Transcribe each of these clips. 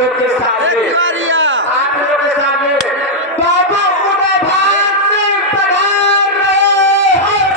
लोग के सामने आप लोग के सामने बाबा उदय भान सिंह पधार रहे हैं।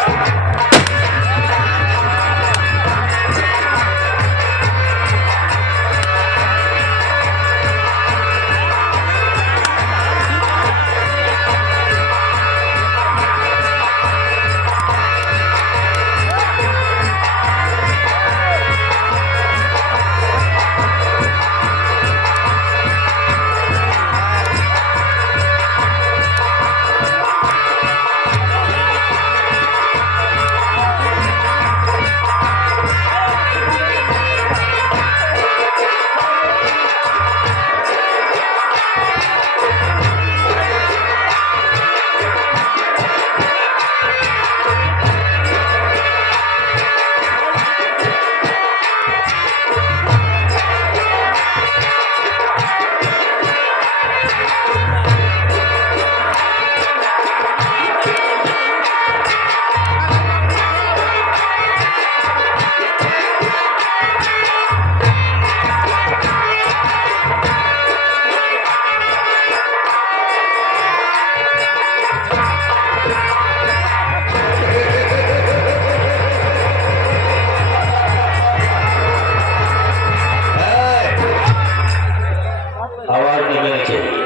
आवाज नहीं मिलनी चाहिए।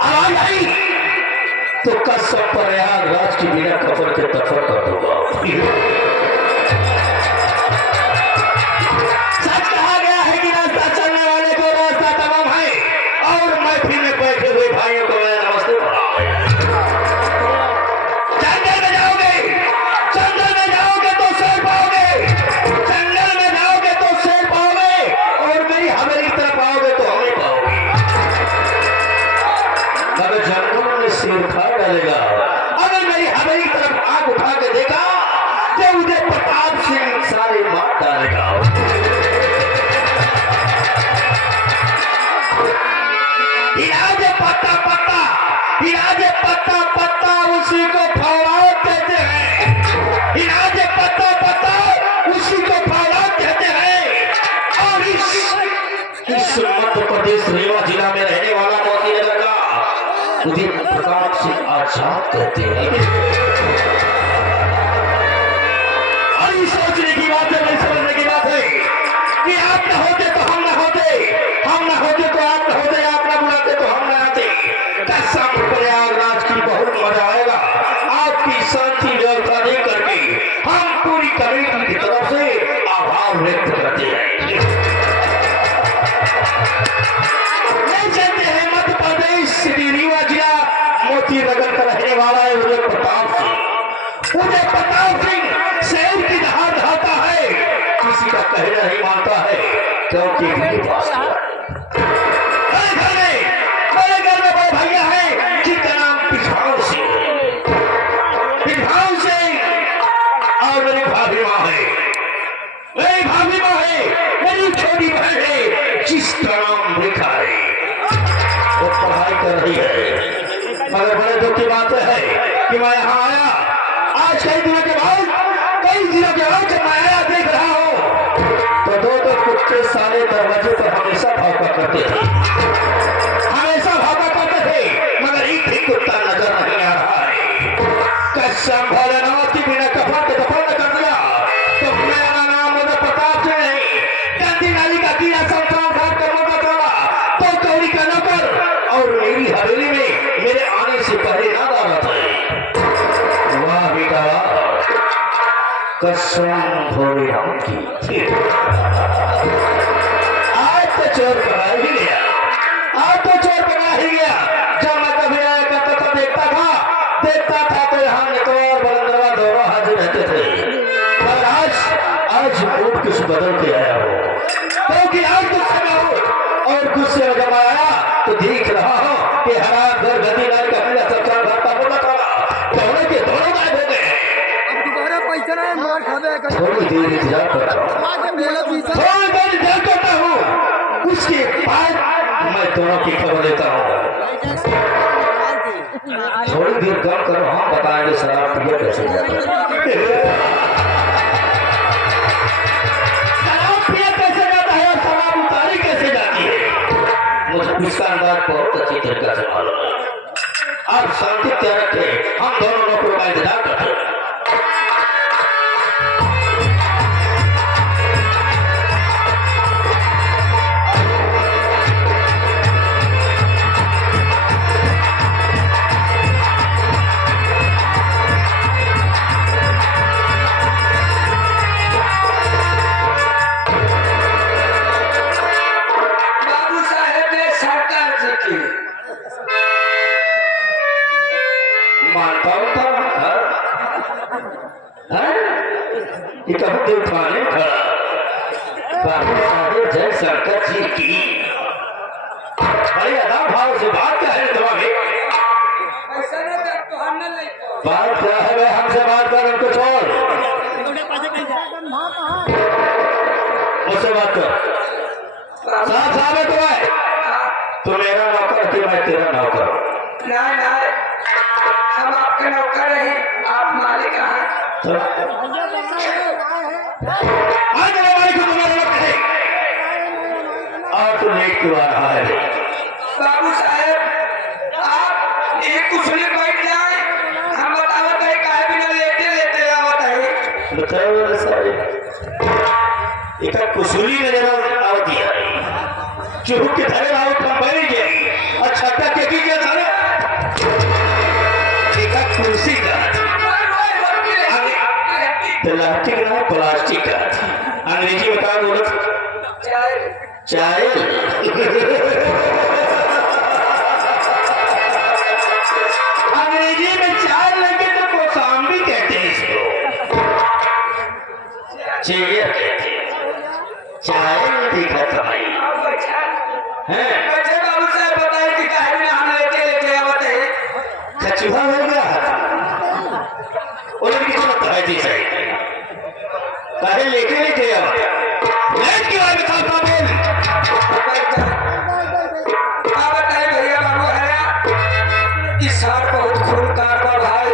आवाज आई तो कसम प्रयागराज की बिना खबर के दफन कर दूंगा। सच कहा गया है कि रास्ता चलने वाले को रास्ता तमाम है, और महफिल में बैठे हुए भाइयों को मैं नमस्ते जंगल में जाओगे, जंगल में जाओगे तो शेर पाओगे, जंगल में जाओगे तो शेर पाओगे, और मेरी हवेली की तरफ आओगे तो हमें पाओगे। मगर जंगल में शेर खा डालेगा। अगर मेरी हवेली की तरफ आग उठा के देखा तो मुझे प्रताप सिंह सारे मार डालेगा। इलाज पत्ता पत्ता, इलाज पत्ता पत्ता उसी को फौलाद कहते हैं। इलाज पत्ता पत्ता उसी को फौलाद कहते हैं। और इस मध्य प्रदेश रीवा जिला में रहने वाला मोती नगर का मुझे प्रताप सिंह आजाद कहते हैं। और ये सोचने की बात है, नहीं समझने की बात है कि आप न होते तो हम न होते, हम न होते तो आप न होते, आप न बुलाते तो हम न आते। कसम प्रयागराज की बहुत मजा आएगा। आपकी शांति व्यवस्था दे करके हम पूरी कमेटी की तरफ से आभार व्यक्त करते हैं। जानते हैं मध्य प्रदेश रीवा जिला मोती नगर का रहने वाला है उदय प्रताप सिंह। उदय प्रताप सिंह सेव की दहाड़ दहाता है, किसी का कहना नहीं मानता है, क्योंकि मेरे पास मेरे घर में बड़े भैया है जिनका नाम पिछाव सिंह, पिछाव सिंह। और मेरी भाभी माँ है, मेरी भाभी माँ है, मेरी छोटी बहन है जिसका नाम लिखा है। वो पढ़ाई कर रही है। मगर बड़े दुख की बात है कि मैं यहाँ आया आज कई दिनों के बाद, कई दिनों के बाद जब मैं आया देख रहा हूँ तो दो कुत्ते साले दरवाजे पर हमेशा भौंका करते थे, हमेशा भौंका करते थे, मगर एक भी कुत्ता नजर नहीं आ रहा है। कसम भोलेनाथ की बिना कफन के दफन कर दिया तो मेरा नाम उदय प्रताप सिंह नहीं, गंदी नाली का कीड़ा संतराम घाट करने का तोड़ा तो कौड़ी का नौकर, और मेरी हवेली में मेरे आने से पहले ना दावत है। वाह बेटा, कसम भोलेनाथ की। आज तो चोर पकड़ा ही गया, आज तो चोर पकड़ा ही गया। जब मैं कभी आया करता था देखता था तो यहाँ निकोर बलंदरवा दोनों हाजिर रहते थे। पर आज मूड कुछ बदल के आया हो, क्योंकि आज गुस्से में हो, और गुस्से में जब आया तो देख रहा हो कि हरा घर गति लाल का पीला सबसा घर का बोला था, दोनों के दोनों गायब हो गए। थोड़ी देर इंतजार करता हूँ, उसके बाद मैं दोनों की खबर लेता हूँ। थोड़ी देर कम करो, हम बताएंगे शराब पिया कैसे जाता है, शराब पिया कैसे जाता है और शराब उतारी कैसे जाता है। इसका अंदाज बहुत अच्छी तरीके से मालूम है। आप शांति क्या रखे, हम दोनों नौकरों का इंतजार करते हैं। उठाने खड़ा बाबू साहेब जय शंकर जी की बड़ी अदा भाव से बात क्या है तुम्हारी? बात क्या है? हमसे बात कर, हमको छोड़, मुझसे बात कर। साहब साहब है तुम्हें, तू मेरा नौकर कि मैं तेरा नौकर? नहीं नहीं, हम आपके नौकर हैं, आप मालिक हैं। और तू लेट क्यों आ रहा है? बाबू साहब आप एक कुशली बैठ जाए, हम बतावत है काहे बिना लेटे लेटे आवत है। बताओ साहब, एक कुशली नजर आवती है, चुप के धरे आओ कम बैठ गई। अच्छा क्या क्या सारे एक कुर्सी का प्लास्टिक ना प्लास्टिक का, अंग्रेजी में क्या बोलो? चाय। अंग्रेजी में चाय लगे तो कौसाम्बी कहते हैं इसको, चेयर कहते हैं। चाय देखा तुम्हारी है बाबू साहब बताए कि काहे बिना हम लेटे लेटे आवत है। कचुहा हो गया और किसी लगता है जी सही काहे लेटे लेटे आवत लेट की बात बता बोल। भैया बाबू है कि सार बहुत खूनकार बा भाई,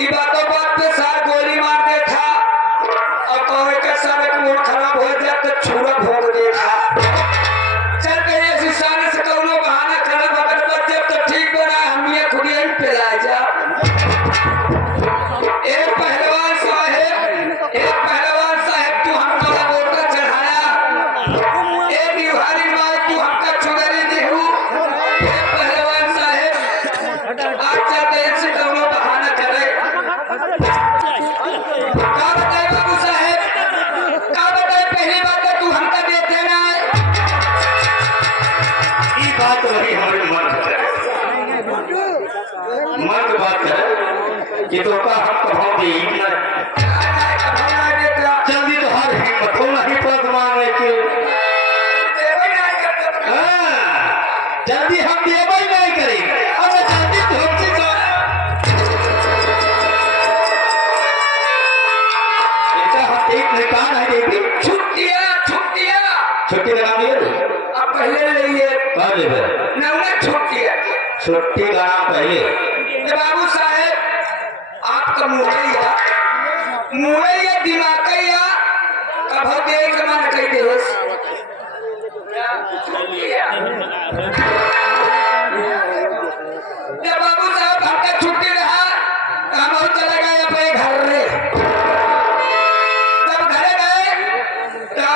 ई बातों बात पे सार गोली मार दे था और कहे के सर एक मूड खराब हो जाए तो छुरा भोग दे था। चल कहीं ऐसी सारे से कौनो बहाना खड़ा बगल पर जब तो ठीक बना, हम ये खुदिया ही पिला जा। एक पहलवान साहब तू हमको लगोटा चढ़ाया, एक युहारी माई तू हमका चुगरी देहू। एक पहलवान साहब आज चलते से कौनो बहाना करे। का बताए बाबू साहब, का बताए पहली बात तू हमका देते ना ये बात वही हमारे मन की बात है कि तो का हम कभाव दे इतना जल्दी तो हर हिम्मत हो नहीं पद मांगने के। जल्दी हम देवे ही नहीं करेंगे, अब जल्दी तो हमसे हम एक निकाल है देवी छुट्टी लगा दिए अब पहले लिए कब ले नवना छुट्टी का नाम पहले। बाबू साहेब आपका मुरैया दिमागैया कभो देख मन कह देस जब बाबू साहब हमका छुट्टी रहा हम चले गए अपने घर रे। जब घरे गए तो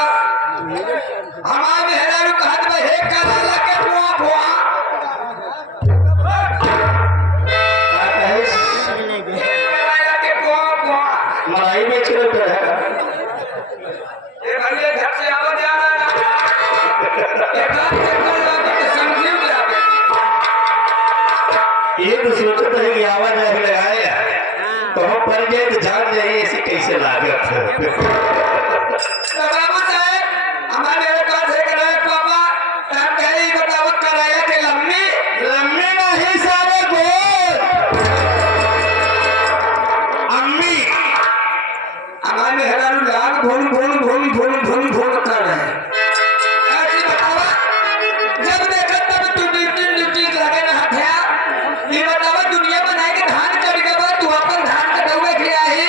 हमारे मेहरारू कहत में हे काला के बुआ बुआ मलाई में चल रहा है ये भले घर से आओ जाना एक बात चक्कर लगा तो समझियो जावे। ये तो सोचता है कि आवाज नहीं लगाया तो हम पर गए तो जान जाइए ऐसी कैसे लागत है। तो बाबू साहब हमारे पास है कराया पापा हम कहीं बतावत कराया के लम्मी नहीं सारे बोल अम्मी हमारे मेहरारू लाग भूल कर रहे हैं। ऐसी बतावा जब देखा तब तू ड्यूटी लगे ना हथिया। ये बतावा दुनिया बनाए के धान चढ़ के बाद तू अपन धान कटौवे खिया ही।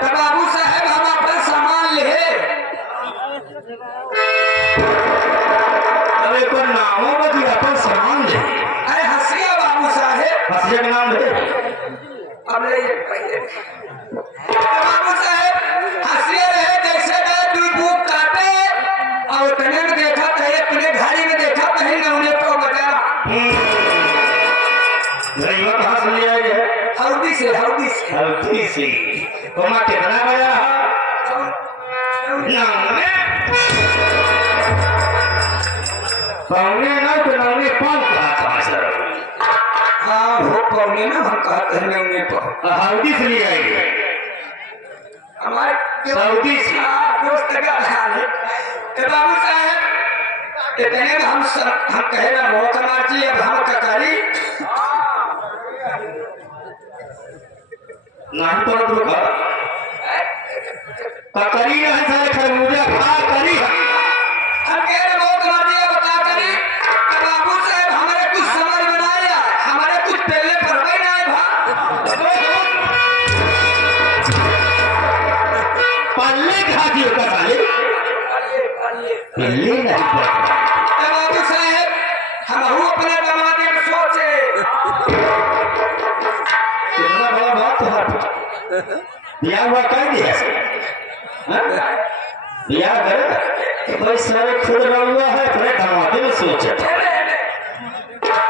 तो बाबू साहब हम अरे को नाम बजी अपन सामान ले अरे हंसिया बाबू साहेब हंसिया के नाम ले अब ले ये पहले बाबू साहेब हंसिया रहे जैसे मैं दूध भूख काटे और तने में देखा कहीं अपने घाड़ी में देखा कहीं न उन्हें तो बजा नहीं कहाँ से लिया है हल्दी से हल्दी से तो माँ कितना बजा पौने ना तो नौने पाँच कहा था सर हाँ वो पौने ना हम कहते हैं उन्हें तो हल्दी से लिया है हमारे सऊदी से दोस्त का हाल है तो बाबू साहब इतने में हम कहे ना मोहकमार जी अब हम ककारी नहीं तो दुखा ककरी है सारे खरबूजा खा करी हम कह रहे मोहकमार जी अब क्या करी तो बाबू साहब हमारे कुछ समझ में ना आया हमारे कुछ पहले पर भी ना आए पल्ले खा दियो का साले पल्ले नहीं पड़ता बाबू साहब हम अपने दमादे में सोचे कितना बड़ा बात है बिया हुआ कर दिया बिया कर भाई सारे खुद रहुआ है अपने दमादे में सोचे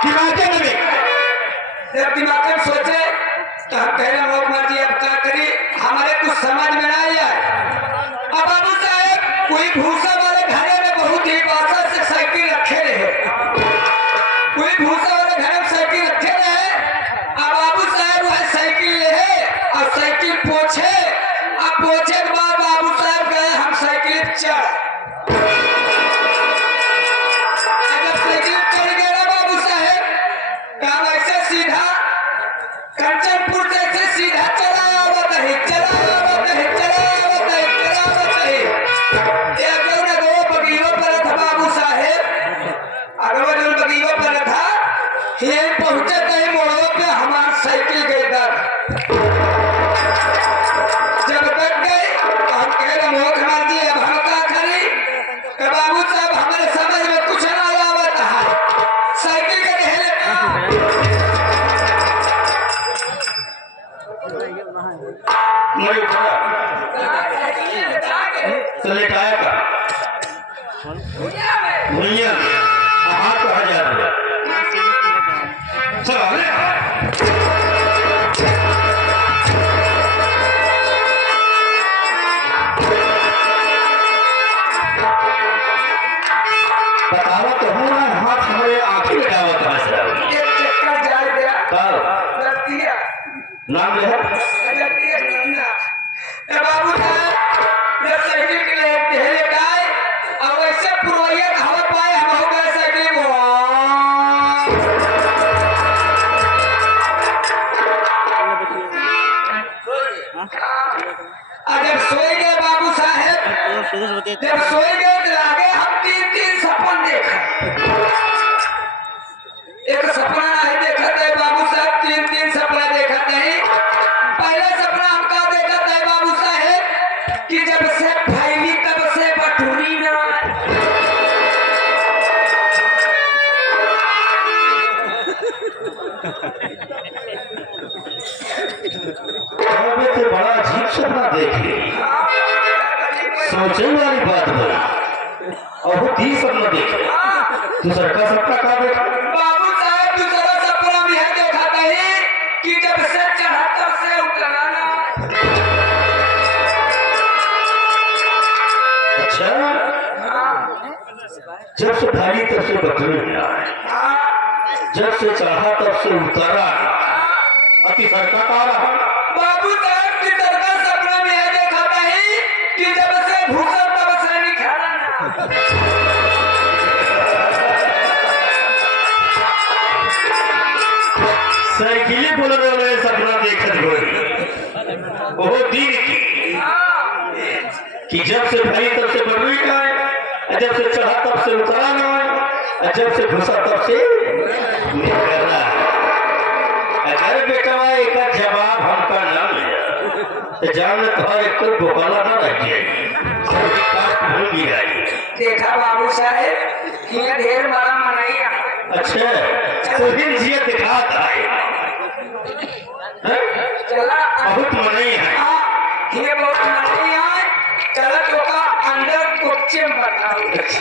दिमाग में जब दिमाग में सोचे तो हम कह रहे मोहकमार जी अब क्या करी हमारे कुछ समझ में ना आया अब बाबू साहब कोई भूसा वाले घरे में बहुत ही बासा से साइकिल रखे रहे कोई भूसा वाले घर में साइकिल रखे रहे अब बाबू साहब वह साइकिल ले और साइकिल पोछे अब पोछे के बाद बाबू साहब गए हम साइकिल चढ़ जब साइकिल चढ़ गए ना बाबू साहब काम ऐसे सीधा कंचनपुर से सीधा चला आवत है एक जगह दो बगीवा पर था बाबू साहेब अगवा जो बगीवा पर था ये पहुंचे कहीं मोड़ों पे हमार साइकिल गई दर जब तक गई तो हम कह रहे मोहकमार जी अब हम क्या करी तो बाबू साहब हमारे समझ में कुछ ना आवत है साइकिल के ढेले मैं उठा तो लेटाया का भैया हाथ कहा जा रहा है चलो बताओ तो हूँ ना हाथ हमारे आंखें लगावत है सर एक चक्कर जाए गया कल लतिया नाम ले लतिया नन्ना ए बाबू साहब जब साइकिल के लिए ढेले गाय और वैसे पुरवैया हवा पाए हम हो गए साइकिल को जब सोए गए बाबू साहब जब सोए गए तो लागे हम तीन सपन देखा एक सपना नहीं देखा थे बाबू साहब तीन सपना देखा थे पहला सपना हम क्या देखा था बाबू साहब कि जब से फैली तब से बटूरी ना हमें तो बड़ा अजीब सपना देख लिया सोचने वाली बात बनी और वो 30 सपना देखे दूसरा का सपना का देखा बाबू साहब दूसरा सपना भी है देखा था कि जब से चढ़ा तब से उतरा ना अच्छा जब से भारी तब से बदलू ना जब से चढ़ा तब से उतरा अति सरका का रहा बाबू साहब की तरह सपना में है देखा था कि जब से भूसा तब से निखारा साइकिल बोल रहे सपना देखत हो वो दिन कि जब से भारी तब से बदलू ना जब से चढ़ा तब से उतरा ना जब से घुसा तब से निकला अगर बेटा एक जवाब हमका ना मिला तो जान तुम्हारे एक गोपाला ना रख जाएगी देखा बाबू साहेब ये ढेर मारा मनैया अच्छा तो फिर जिया दिखाता है चला बहुत मनई है ये बहुत मनैया चला तो का अंदर कुछ बताओ कुछ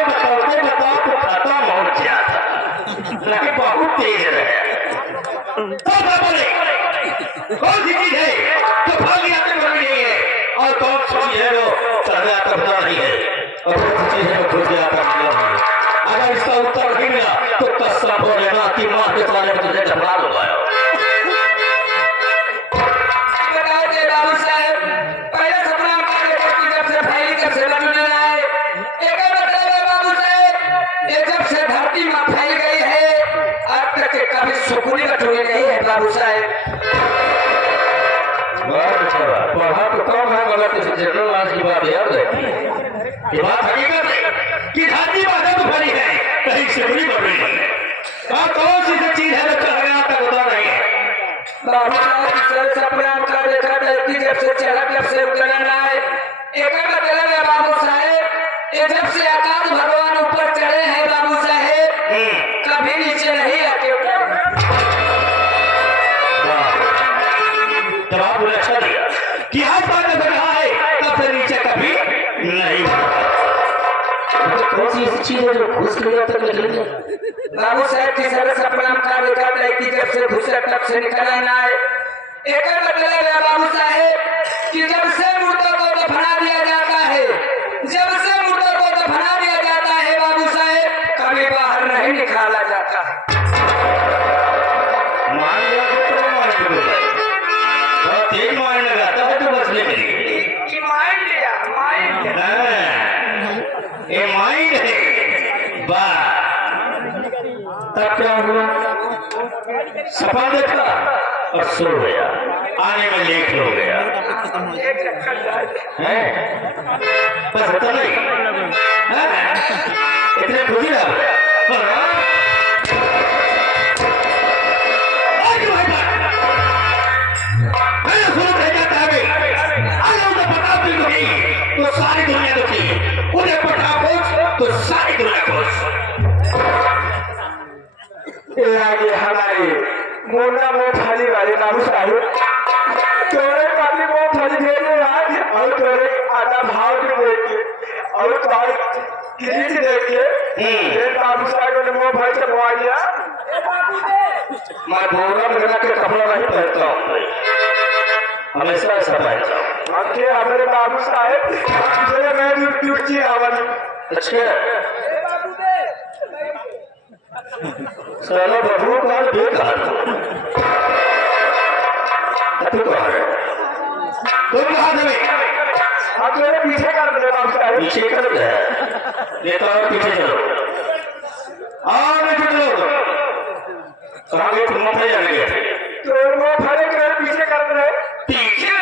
बताते बताओ तो खाता बहुत ज्यादा लेकिन बहुत तेज रहे तो बोले कौन सी चीज है तो फल आते बन नहीं है और कौन सी चीज है जो चढ़ आता बता नहीं है और कौन सी चीज है जो खुद आता नहीं है अगर इसका उत्तर नहीं मिला तो कसम बोलेगा कि मां के सामने तुझे झपड़ा दूंगा बताओ दे बाबू साहब पहले सपना में देखा कि जब से फैली जब से बटने आए एक बताओ बाबू साहब ये जब से धरती में फैल गई है अब तक के कभी सुकून बटने नहीं है बाबू साहब पढ़ा तो कम है मगर किसी जनरल नॉलेज की बात याद रहती है ये बात हकीकत है कि धरती माता तो भरी है कहीं से बुरी बढ़ रही है कौन सी चीज है जो चढ़ गया तक बता नहीं है बाबू साहब सर सपना में देखा था कि जब से चला जब से उतरना ना है एक मतलब है बाबू साहब ये जब से आकाश भगवान ऊपर चढ़े हैं बाबू साहब कभी नीचे नहीं आते जवाब बोले अच्छा दिया कि हर बात में रहा है तब से नीचे कभी नहीं कौन सी ऐसी चीज है जो घुस के तक निकल बाबू साहब की सर सपना में देखा था कि जब से घुसा तब से निकला ना है एक मतलब है बाबू साहब कि जब से मुर्दों को दफना दिया जाता है जब से मुर्दों को दफना दिया जाता है बाबू साहब कभी बाहर नहीं निकाला जाता है मान लिया तो मान लिया बहुत तेज मान लगाता है तो बचने के लिए कि माइंड लिया ये माइंड है वाह तब क्या हुआ सपना देखा और सो गया आने में लेट हो गया है बस इतना नहीं इतने खुशी रहा तो सारी दुनिया दुखी उन्हें पढ़ा खोज तो सारी दुनिया खोज आगे हमारे मोना मूंगफली वाले बाबू साहब तोरे पाली मूंगफली भेजे आज और तोरे आधा भाव के देखे और तार किसी देखे ये बाबू साहब ने मूंगफली से बुआ दिया मैं बोरा मेरा के कपड़ा नहीं पहनता हूँ हमेशा ऐसा पहनता हूँ आके हमारे बाबू साहब जो मैं ड्यूटी आवाज अच्छा साला बबू का बेकार तू कहाँ है तुम कहाँ थे आप मेरे पीछे कर दे बाबू साहब पीछे कर दे ये तो पीछे चलो आगे चलो आगे तुम मत जाने तो वो खड़े कर पीछे कर दे पीछे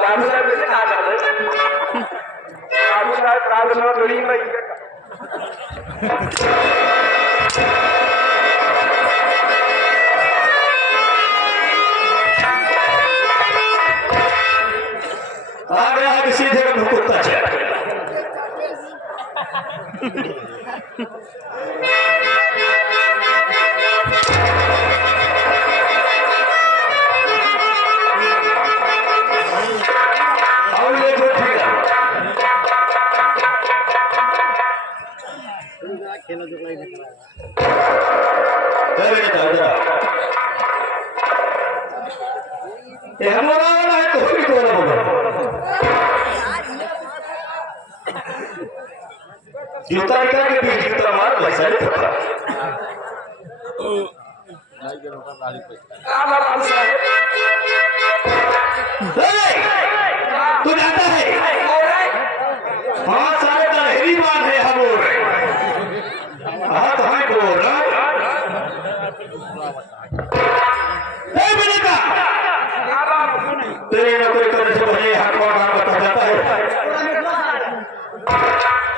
बाबू साहब से कहा जाता है बाबू साहब बड़ी मई आ गया है किसी जगह कुत्ता चला ये हमारा वाला है तो भी कोला बोला जूता निकाल के बीच जूता मार वैसा ही थपड़ा तू जाता है हाँ सारे तलहरी मान है हम बोल रहे हाँ तो हमें बोल रहा बेटा तेरे नौकरी करने से पहले यहाँ कौन नाम बता जाता है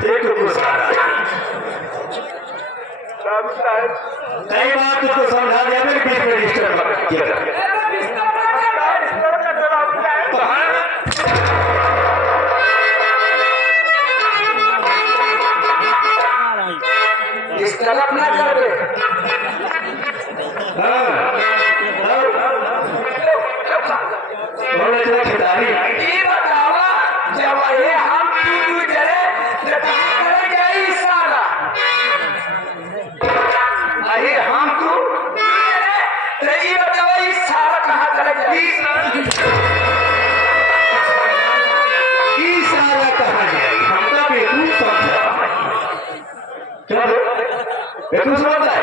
एक कई बार तुझको समझा दिया मेरे बीच में डिस्टर्ब किया इस तरफ ना कर दे ये बतावा जब ये हम तू जरे तो कहाँ करेंगे ये सारा अरे हम तू जरे तो ये बतावा ये सारा कहाँ करेंगे ये सारा कहाँ जाएगी हमका बेटू समझा क्या बेटू समझता है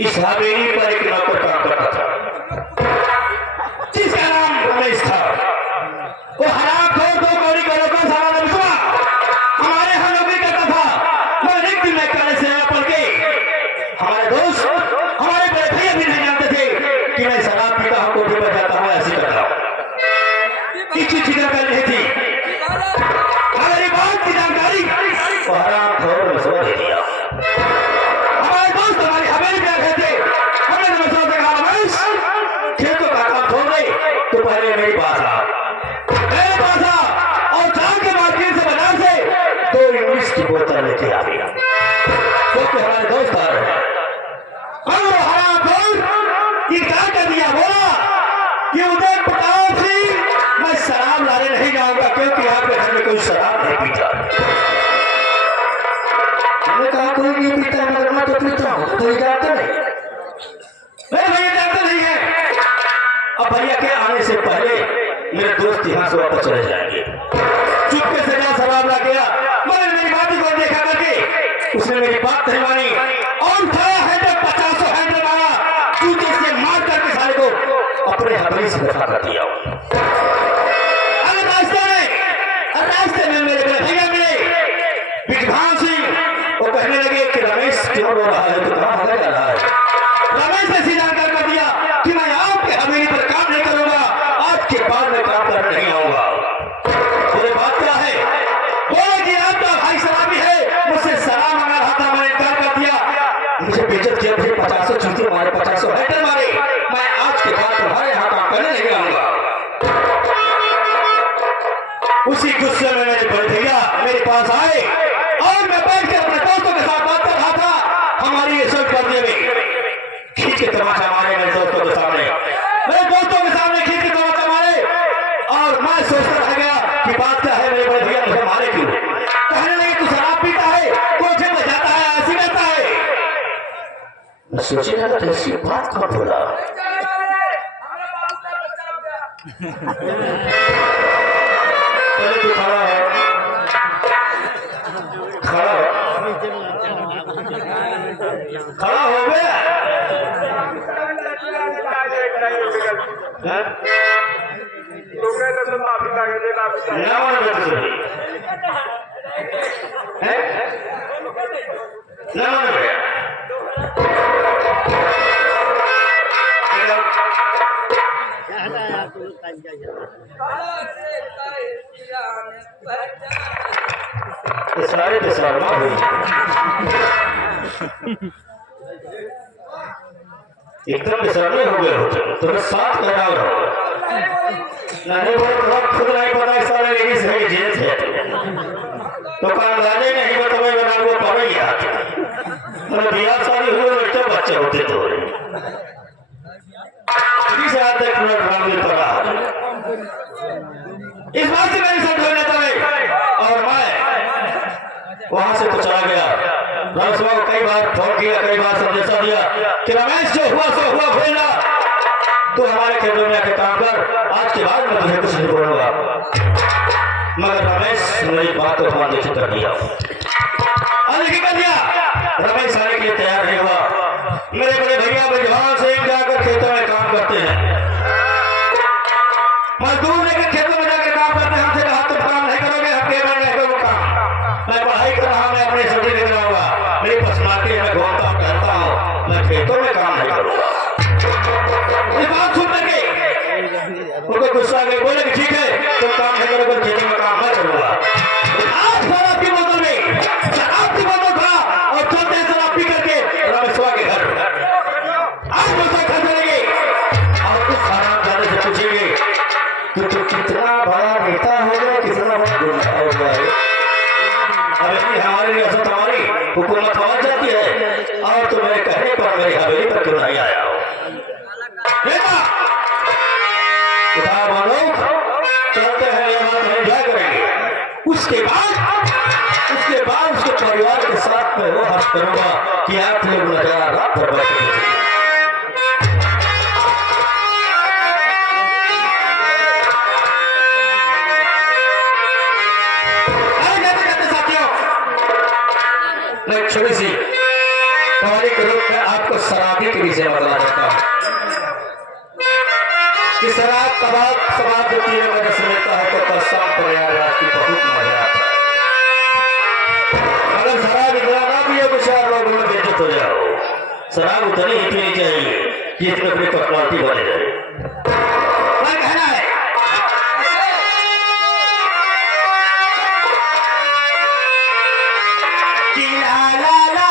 इस हवेली पर एक नौकर काम करता था जिसका नाम रमेश था वो हराम खोर दो कौड़ी का लोगों सारा नमस्वा हमारे यहाँ नौकरी करता था मैं एक दिन में करने से आया पढ़ के हमारे दोस्त हमारे बड़े भैया भी नहीं जानते थे कि मैं शराब पीता हूँ कोठी पर जाता हूँ ऐसी करता हूँ किसी फिक्र कर रही थी हमारी बात की जानकारी हराम खोर मसवा दे दिया हमारे दोस्त हमारी हवेली में रहते हमने नमस्कार से कहा रमेश खेतों का काम छोड़ दे तो पहले मेरे पास आ और चार के मार्केट से बाजार से 2 इंग्लिश की बोतल लेके आ गया क्योंकि हमारे दोस्त आ रहे हैं ये क्या कर दिया बोला कि उदय प्रताप सिंह मैं शराब लाने नहीं जाऊंगा क्योंकि यहाँ पे घर में कोई शराब नहीं पीता मैंने कहा कोई नहीं पीता मगर मैं तो पीता हूँ तो ये जानते नहीं भैया जानते नहीं है अब भैया के आने से पहले मेरे दोस्त यहाँ से वापस चले जाएंगे चुपके से जहाँ शराब ला गया मैंने मेरी बात को देखा करके उसने मेरी बात नहीं मानी और खड़ा हैंडल 50 हैंडल मारा जूते से मार करके साले को अपने हवेली से बैठा कर दिया अगर रास्ते में मेरे भैया मिले विजभान सिंह वो कहने लगे कि रमेश क्यों रो रहा है तो कहाँ भागा जा रहा है रमेश ने सीधा कर दिया कि मैं आपके हवेली पर काम नहीं करूंगा आज के बाद मैं काम करने नहीं आऊंगा मेरी बात क्या है बोला कि आपका भाई शराबी है मुझसे सलाम मंगा रहा था मैंने इनकार कर दिया मुझे बेइज्जत किया मुझे 50 जूते मारे 50 हैंडल मारे मैं आज के बाद तुम्हारे यहाँ काम करने नहीं आऊंगा उसी गुस्से में मेरे बड़े भैया मेरे पास आए और मैं बैठ के अपने दोस्तों के साथ बात कर रहा था हमारी ये सब करने में खींच के तमाचा मारे मेरे दोस्तों के सामने खींच के तमाचा मारे और मैं सोचता रह गया कि बात क्या है मेरे बड़े भैया मुझे मारे क्यों कहने लगे तू शराब पीता है कोठे में जाता है ऐसी रहता है मैं सोचे लगा ऐसी बात कौन बोला पहले तो खड़ा है खड़ा हो गया सारे एकदम बेसरमी हो गए हो तुम्हें साथ करा रहो नहीं वो खुद नहीं पता सारे लेडीज है जेंट्स है तो काम जाने नहीं बतावे बना वो पावे यार मतलब बियाह शादी हुए बच्चे बच्चे होते तो इस आदत एक मिनट काम देता रहा इस बात से मेरी समझ लेता है और मैं वहां से तो चला गया। रमेश को कई बार फोन किया, कई बार संदेशा दिया कि रमेश जो हुआ सो हुआ, भूलना तो हमारे खेतों में आके काम कर, आज के बाद मैं तुझे कुछ नहीं बोलूंगा। मगर रमेश मेरी बात को अनदेखी कर दिया, अनदेखी कर दिया। रमेश आने के लिए तैयार नहीं हुआ। मेरे बड़े भैया बजवान से जाकर खेतों में काम करते हैं, मजदूर लेकर खेतों में जाकर काम करते हैं। हमसे कहा तुम काम नहीं करोगे, हम केवल नहीं करोगे काम। मैं पढ़ाई कर रहा हूं, मैं अपनी सब्जी लेकर आऊंगा, मेरी पर्सनालिटी है, मैं घूमता हूं टहलता हूं, मैं खेतों में काम नहीं करूंगा। ये बात सुन करके उनको गुस्सा आ गया, बोले कि ठीक है तुम काम नहीं करोगे, खेती में काम मैं करूंगा। आज शराब की बोतल में शराब की बोतल था और चलते हैं शराब पी करके रमेशवा के घर। आज दोस्तों घर चलेंगे और कुछ आराम जाने से पूछेंगे कि तू कितना बड़ा नेता हो गया, कितना बड़ा गुंडा हो गया है। अब इतनी हमारी रियासत हमारी हुकूमत पहुंच जाती है और तुम मेरे कहने पर मेरी हवेली पर क्यों नहीं आया हो? चलते हैं, ये बात हम एंजॉय करेंगे। उसके बाद उसके परिवार के साथ में वो हर्ष करूंगा कि आप लोग नजारा रात भर बैठे साथियों। मैं छोटी सी कहानी के रूप में आपको शराबी के विषय बता देता हूँ कि शराब कबाब जो पीने में रस मिलता है तो कसम प्रयागराज की बहुत मजा आता है। अगर शराब इतना ना पिए तो चार लोगों में बेइज्जत हो जाओ। शराब उतनी ही पीनी चाहिए कि इसमें अपनी पर्सनालिटी बने जाए। कहना है कि ला ला ला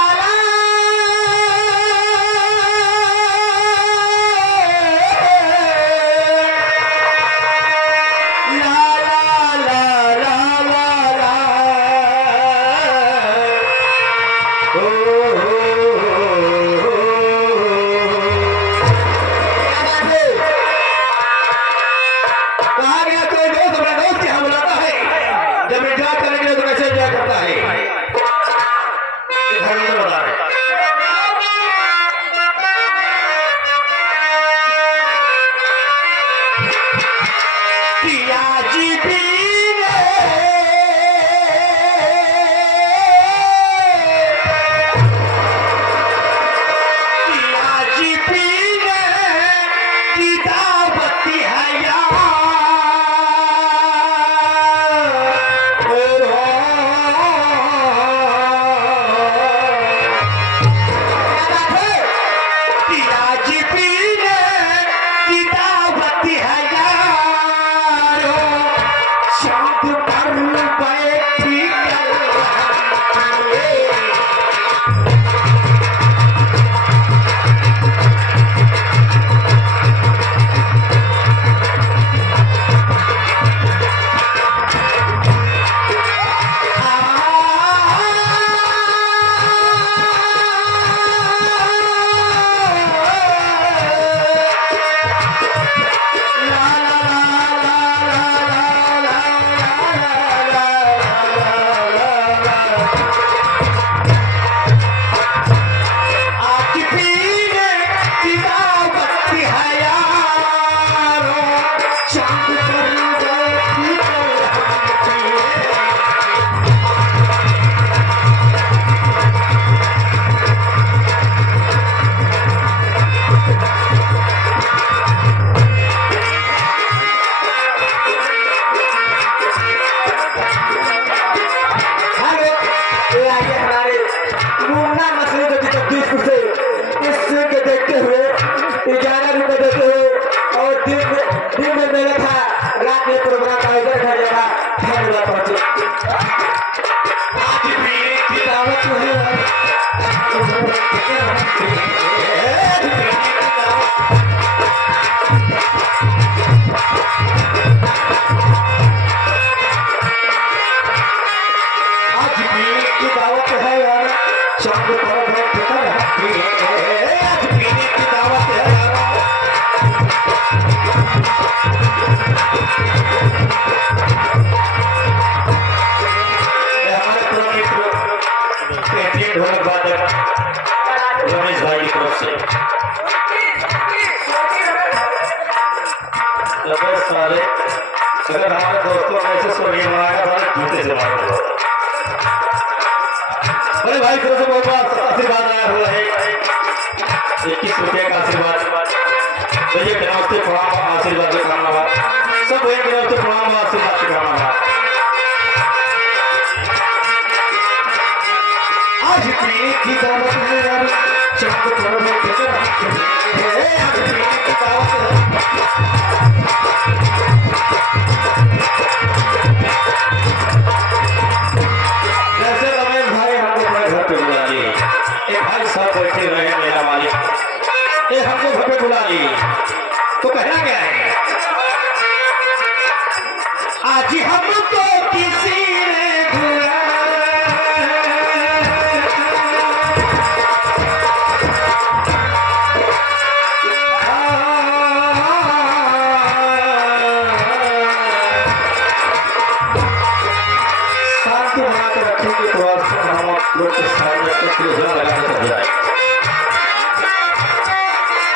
भाई से बहुत बड़ा आशीर्वाद आया हुआ है 21 रुपये का आशीर्वाद भैया के नमस्ते प्रणाम आशीर्वाद के कामना बा सब भैया के नमस्ते प्रणाम आशीर्वाद के कामना बा आज पीने की दावत है यार चंद पर में कितना है आज पीने की दावत है जैसे रमेश भाई हमको अपने घर पे बुला लिए एक भाई साहब बैठे रहे मेरा मालिक ये हमको घर पे बुला लिए तो कहना क्या है आज हमको किसी ने बुलाया शांति बना के रखेंगे तो हम लोग के सामने लगा कर जाए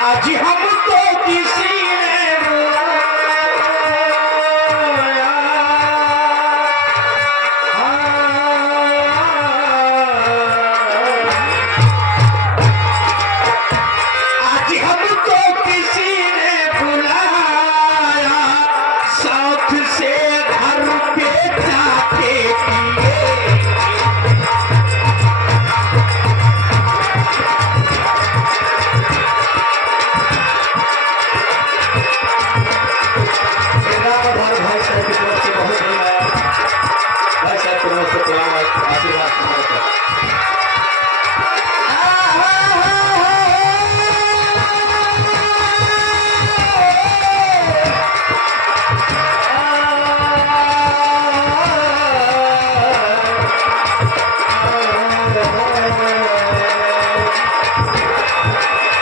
आज हमको किसी ने बुलाया आज हमको किसी ने बुलाया साथ से घर पे जाके पिए भाई साहब की तरफ से बहुत धन्यवाद भाई साहब की तरफ से आशीर्वाद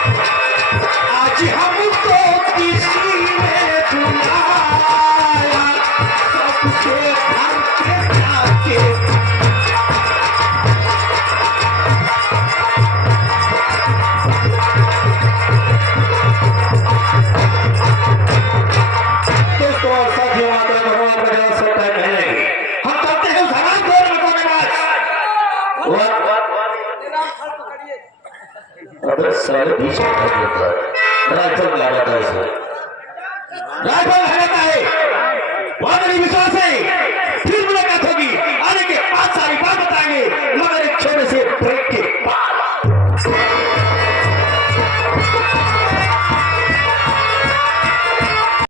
आज हमको किसी ने बुलाया सबसे घर पे जाके दोस्तों और साथियों मात्रा भगवान का जवाब सकता है कहेंगे हम करते हैं उस हराम खोर मकानेबाज अबे सारे बीच में खड़े होकर राइफल लगा था इसे राइफल लगाता है वहां नहीं विश्वास